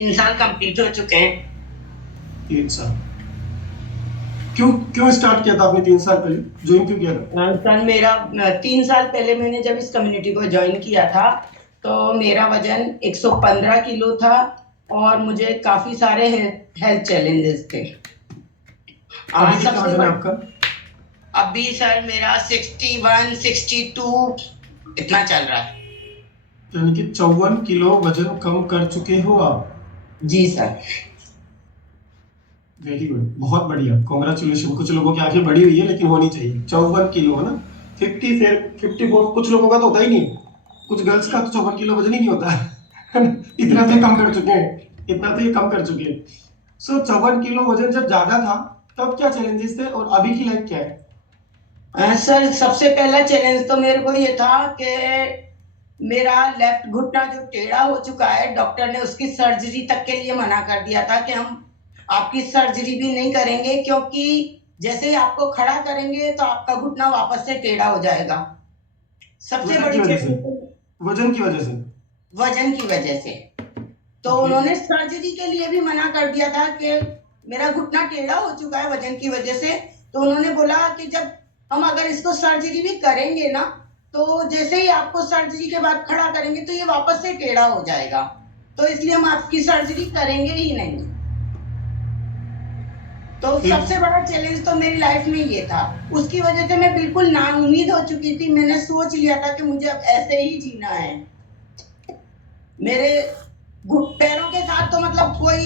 3 साल कंप्लीट हो चुके हैं। 3 साल? क्यों क्यों स्टार्ट किया था आपने 3 साल पहले? ज्वाइन क्यों किया था? सर मेरा 3 साल पहले मैंने जब इस कम्युनिटी को ज्वाइन किया था तो मेरा वजन 115 किलो था और मुझे काफी सारे हेल्थ चैलेंजेस थे। अभी कितना सबसे वजन है बड़ा आपका? अभी सर मेरा 61 62 इतना चल रहा है। यानी कि 54 किलो वजन कम कर चुके हो आप। जी सर। वेरी गुड, बहुत बढ़िया, कॉन्ग्रेचुलेशन। कुछ लोगों की आंखें बड़ी हुई है लेकिन होनी चाहिए। 54 किलो है ना? 50, फिर 54 कुछ लोगों का तो होता ही नहीं। कुछ गर्ल्स का तो 54 किलो वजन ही नहीं होता है। इतना तो ये कम कर चुके हैं। इतना तो ये कम कर चुके हैं। सो 54 किलो वजन जब ज्यादा था तब क्या चैलेंजेस थे और अभी की लाइफ क्या है? सर सबसे पहला चैलेंज तो मेरे को ये था कि मेरा लेफ्ट घुटना जो टेढ़ा हो चुका है, डॉक्टर ने उसकी सर्जरी तक के लिए मना कर दिया था कि हम आपकी सर्जरी भी नहीं करेंगे, क्योंकि जैसे ही आपको खड़ा करेंगे तो आपका घुटना वापस से टेढ़ा हो जाएगा। सबसे वजन की बड़ी वजह से? चैलेंज तो वजन की वजह से? वजन की वजह से। तो ओके। उन्होंने सर्जरी के लिए भी मना कर दिया था कि मेरा घुटना टेढ़ा हो चुका है वजन की वजह से। तो उन्होंने बोला कि जब हम अगर इसको सर्जरी भी करेंगे ना, तो जैसे ही आपको सर्जरी के बाद खड़ा करेंगे तो ये वापस से टेढ़ा हो जाएगा, तो इसलिए हम आपकी सर्जरी करेंगे ही नहीं। तो फिर? सबसे बड़ा चैलेंज तो मेरी लाइफ में ये था। उसकी वजह से मैं बिल्कुल नाउम्मीद हो चुकी थी। मैंने सोच लिया था कि मुझे अब ऐसे ही जीना है। मेरे पैरों के साथ तो मतलब कोई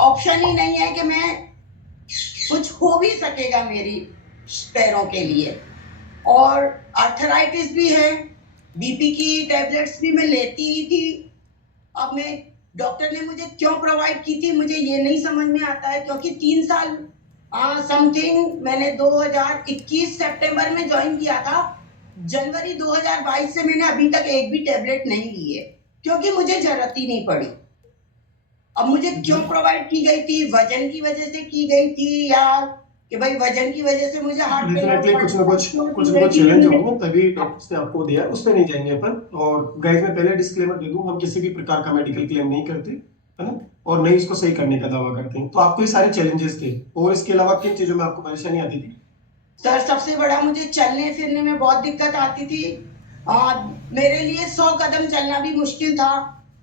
ऑप्शन ही नहीं है कि मैं कुछ हो भी सकेगा मेरी पैरों के लिए। और आर्थराइटिस भी है, बीपी की टैबलेट्स भी मैं लेती ही थी। अब मैं डॉक्टर ने मुझे क्यों प्रोवाइड की थी मुझे ये नहीं समझ में आता है, क्योंकि 3 साल समथिंग मैंने 2021 सितंबर में ज्वाइन किया था। जनवरी 2022 से मैंने अभी तक एक भी टैबलेट नहीं ली है, क्योंकि मुझे जरूरत ही नहीं पड़ी। अब मुझे क्यों प्रोवाइड की गई थी, वजन की वजह से की गई थी, या कि भाई वजन की वजह से मुझे हार्ट फेल डेफिनेटली कुछ ना पड़ेगा कुछ क्यों कुछ दी ना गई कुछ थी ये चैलेंज मुझे। होंगे, तभी डॉक्टर्स ने आपको दिया है, उस पर नहीं जाएंगे अपन। और गाइस मैं पहले डिस्क्लेमर दे दूं, हम किसी भी प्रकार का मेडिकल क्लेम नहीं करते, है ना? और नहीं इसको सही करने का दावा करते हैं। तो आपको ये सारे चैलेंजेस थे, और इसके अलावा किन चीजों में आपको परेशानी आती थी? सर सबसे बड़ा मुझे चलने फिरने में बहुत दिक्कत आती थी। मेरे लिए 100 कदम चलना भी मुश्किल था।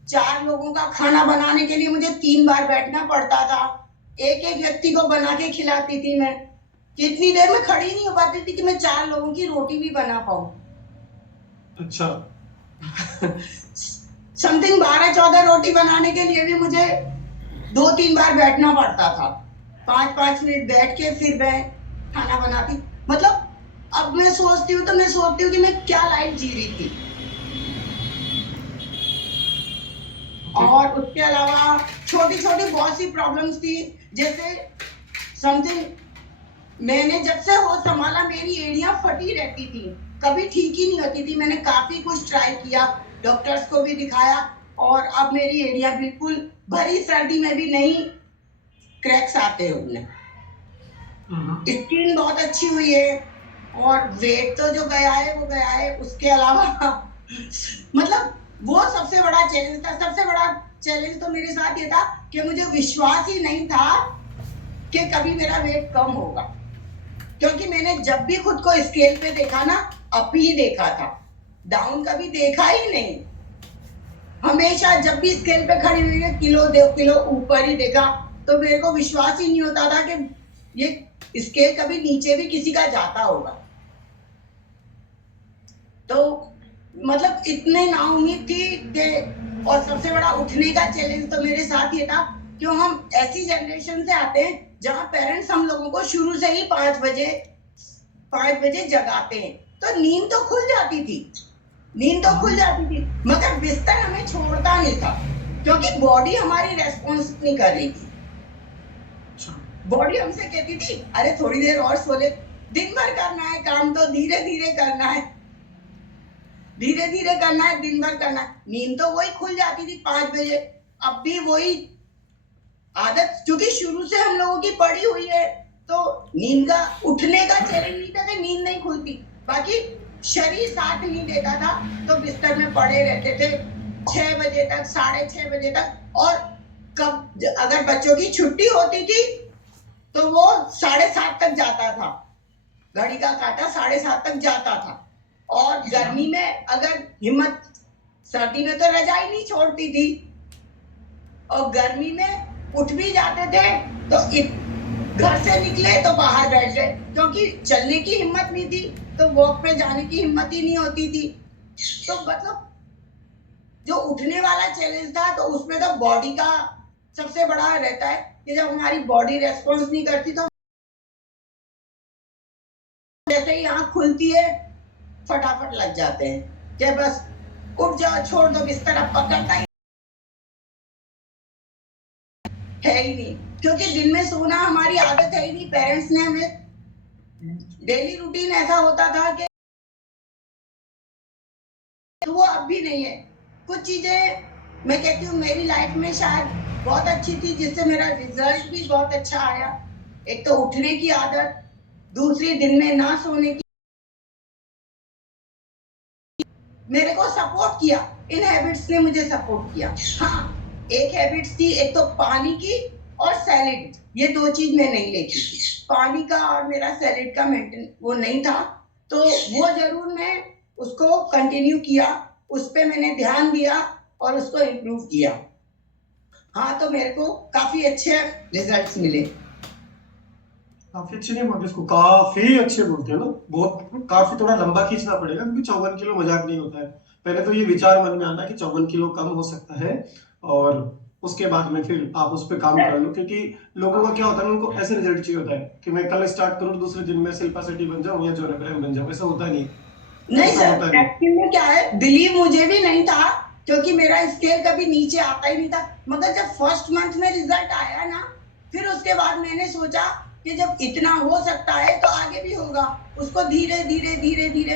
4 लोगों का खाना बनाने के लिए मुझे 3 बार बैठना पड़ता था। एक एक व्यक्ति को बना के खिलाती थी मैं। कितनी देर में खड़ी नहीं हो पाती थी कि मैं 4 लोगों की रोटी भी बना पाऊं। अच्छा। समथिंग 12-14 रोटी बनाने के लिए भी मुझे 2-3 बार बैठना पड़ता था। 5-5 मिनट बैठ के फिर मैं खाना बनाती। मतलब अब मैं सोचती हूँ तो मैं सोचती हूँ कि मैं क्या लाइफ जी रही थी। ओके। और उसके अलावा छोटी छोटी बहुत सी प्रॉब्लम्स थी। जैसे समथिंग मैंने जब से होश संभाला मेरी एड़ियां फटी रहती थी, कभी ठीक ही नहीं होती थी। मैंने काफी कुछ ट्राई किया, डॉक्टर्स को भी दिखाया, और अब मेरी एड़ियां बिल्कुल भरी सर्दी में भी नहीं क्रैक्स आते उनमें। हम्म। स्किन बहुत अच्छी हुई है, और वेट तो जो गया है वो गया है। उसके अलावा मतलब वो सबसे बड़ा चैलेंज था। सबसे बड़ा चैलेंज तो मेरे साथ ये था कि मुझे विश्वास ही नहीं था कि कभी मेरा वेट कम होगा, क्योंकि मैंने जब भी खुद को स्केल पे देखा ना, अप ही देखा था, डाउन कभी देखा ही नहीं। हमेशा जब भी स्केल पे खड़ी हुई है, किलो 2 किलो ऊपर ही देखा। तो मेरे को विश्वास ही नहीं होता था कि ये स्केल कभी नीचे भी किसी का जाता होगा। तो मतलब इतने नाउम्मीद थी कि, और सबसे बड़ा उठने का चैलेंज तो मेरे साथ ये था, क्यों हम ऐसी जनरेशन से आते हैं जहां पेरेंट्स हम लोगों को शुरू से ही 5 बजे जगाते हैं। तो नींद तो खुल जाती थी, नींद तो खुल जाती थी, मगर बिस्तर हमें छोड़ता नहीं था, क्योंकि बॉडी हमारी रेस्पॉन्स नहीं कर रही थी। अच्छा। बॉडी हमसे कहती थी अरे थोड़ी देर और सो ले, दिन भर करना है काम, तो धीरे धीरे करना है, धीरे धीरे करना है, दिन भर करना है। नींद तो वही खुल जाती थी 5 बजे। अब भी वही आदत, क्योंकि शुरू से हम लोगों की पड़ी हुई है। तो नींद का उठने का चैलेंज नहीं था कि नींद नहीं खुलती, बाकी शरीर साथ नहीं देता था, तो बिस्तर में पड़े रहते थे। 6 बजे तक, 6:30 बजे तक। और कब अगर बच्चों की छुट्टी होती थी तो वो 7:30 तक जाता था, घड़ी का काटा 7:30 तक जाता था। और गर्मी में अगर हिम्मत, सर्दी में तो रजाई नहीं छोड़ती थी, और गर्मी में उठ भी जाते थे तो घर से निकले तो बाहर बैठ गए, क्योंकि चलने की हिम्मत नहीं थी, तो वॉक पे जाने की हिम्मत ही नहीं होती थी। तो मतलब जो उठने वाला चैलेंज था, तो उसमें तो बॉडी का सबसे बड़ा रहता है कि जब हमारी बॉडी रेस्पॉन्स नहीं करती तो जैसे ही आंख खुलती है फटाफट लग जाते हैं कि बस उठ जाओ, छोड़ दो बिस्तर, अब पकड़ना ही है ही नहीं, क्योंकि दिन में सोना हमारी आदत है ही नहीं। पेरेंट्स ने हमें डेली रूटीन ऐसा होता था कि तो वो अब भी नहीं है। कुछ चीजें मैं कहती हूँ मेरी लाइफ में शायद बहुत अच्छी थी, जिससे मेरा रिजल्ट भी बहुत अच्छा आया। एक तो उठने की आदत, दूसरी दिन में ना सोने की। मेरे को सपोर्ट किया, इन हैबिट्स ने मुझे सपोर्ट किया। हाँ, एक हैबिट्स थी, एक तो पानी की और सैलेड, ये 2 चीज मैं नहीं लेती थी। पानी का और मेरा सैलेड का मेंटेन वो नहीं था, तो वो जरूर मैं उसको कंटिन्यू किया, उस पे मैंने ध्यान दिया और उसको इम्प्रूव किया। हाँ, तो मेरे को काफी अच्छे रिजल्ट्स मिले। काफी अच्छे नहीं बोलते इसको, काफी अच्छे बोलते हैं ना, बहुत काफी थोड़ा लंबा खींचना पड़ेगा, क्योंकि 54 किलो मजाक नहीं होता है। पहले तो ये विचार मन में आना कि 54 किलो कम हो सकता है, और उसके बाद में फिर आप उस पर काम कर लो, क्योंकि लोगों का क्या होता है, उनको ऐसे रिजल्ट चाहिए होता है कि मैं कल स्टार्ट करूँ, दूसरे दिन में शिल्पा शेट्टी बन जाऊं या जॉन अब्राहम बन जाऊं। ऐसा होता नहीं, नहीं ऐसा सर, होता नहीं। एक्चुअली क्या है, बिलीव मुझे भी नहीं था, क्योंकि मेरा स्केल कभी नीचे आता ही नहीं था। मगर जब फर्स्ट मंथ में रिजल्ट आया ना, फिर उसके बाद मैंने सोचा कि जब इतना हो सकता है तो आगे भी होगा। उसको धीरे धीरे धीरे धीरे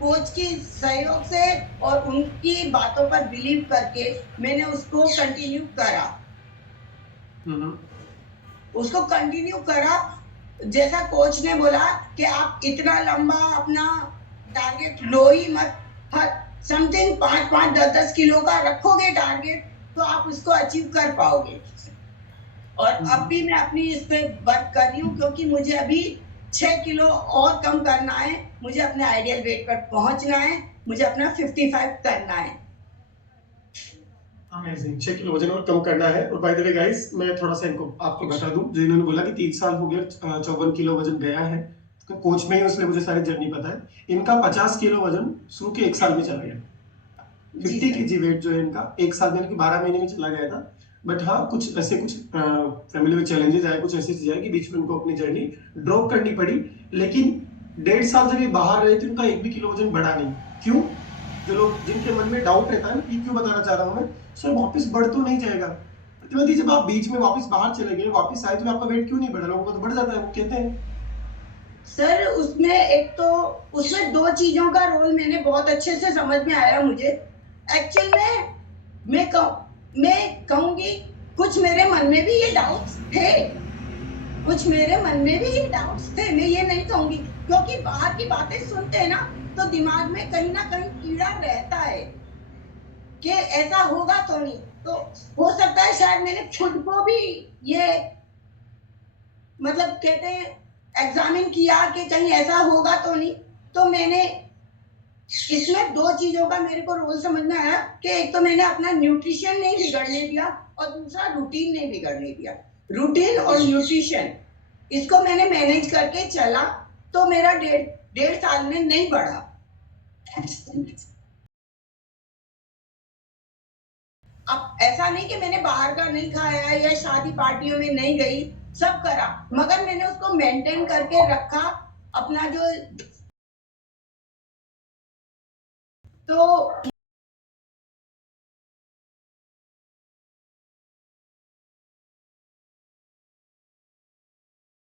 कोच की सहयोग से और उनकी बातों पर बिलीव करके मैंने उसको कंटिन्यू करा। हम्म। उसको कंटिन्यू करा, जैसा कोच ने बोला कि आप इतना लंबा अपना टारगेट लो ही मत, हर समथिंग 5-5, 10-10 किलो का रखोगे टारगेट तो आप उसको अचीव कर पाओगे। और अब भी मैं अपनी इस पे वर्क कर रही हूँ, क्योंकि मुझे अभी 6 किलो और कम करना है, मुझे अपने आइडियल वेट पर पहुंचना है, मुझे अपना 55 करना है। अमेजिंग, 6 किलो वजन और कम करना है। और बाय द वे गाइस, मैं थोड़ा सा इनको आपको बता दूं, जो इन्होंने बोला कि 3 साल हो गए 54 किलो वजन गया है, तो कोच में ही उसने मुझे सारी जर्नी पता है। इनका 50 किलो वजन शुरू के 1 साल में चला गया। 50 केजी वेट जो है इनका 1 साल में, 12 महीने में चला गया था। बट हाँ, कुछ ऐसे कुछ फैमिली में चैलेंजेस आए, कुछ ऐसी चीजें आई कि बीच में उनको अपनी जर्नी ड्रॉप करनी पड़ी। लेकिन 1.5 साल जब ये बाहर रहे थे, उनका 1 भी किलो वजन बढ़ा नहीं। क्यों? जो लोग, जिनके मन में डाउट रहता है ना, कि क्यों बताना चाह रहा हूँ मैं, सर वापस बढ़ तो नहीं जाएगा। प्रतिभा दी, जब आप बीच में वापस बाहर चले गए, वापस आए, तो आपका वेट क्यों नहीं बढ़ा? लोगों का तो बढ़ जाता है, वो कहते हैं। सर उसमें एक तो उसमें 2 चीजों का रोल मैंने बहुत अच्छे से समझ में आया मुझे। एक्चुअल में मैं कहूंगी कुछ मेरे मन में भी ये डाउट्स थे, कुछ मेरे मन में भी ये डाउट्स थे, मैं ये नहीं कहूंगी, क्योंकि बाहर की बातें सुनते हैं ना तो दिमाग में कहीं ना कहीं कीड़ा रहता है कि ऐसा होगा तो नहीं। तो हो सकता है शायद मैंने खुद को भी ये मतलब कहते हैं एग्जामिन किया कि कहीं ऐसा होगा तो नहीं। तो मैंने इसमें 2 चीजों का मेरे को रोल समझ में आया कि एक तो मैंने अपना न्यूट्रिशन नहीं बिगड़ने दिया, और दूसरा रूटीन नहीं बिगड़ने दिया। रूटीन और न्यूट्रिशन, इसको मैंने मैनेज करके चला, तो मेरा 1.5 साल में नहीं बढ़ा। अब ऐसा नहीं कि मैंने बाहर का नहीं खाया या शादी पार्टियों में नहीं गई, सब करा, मगर मैंने उसको मेंटेन करके रखा अपना जो। तो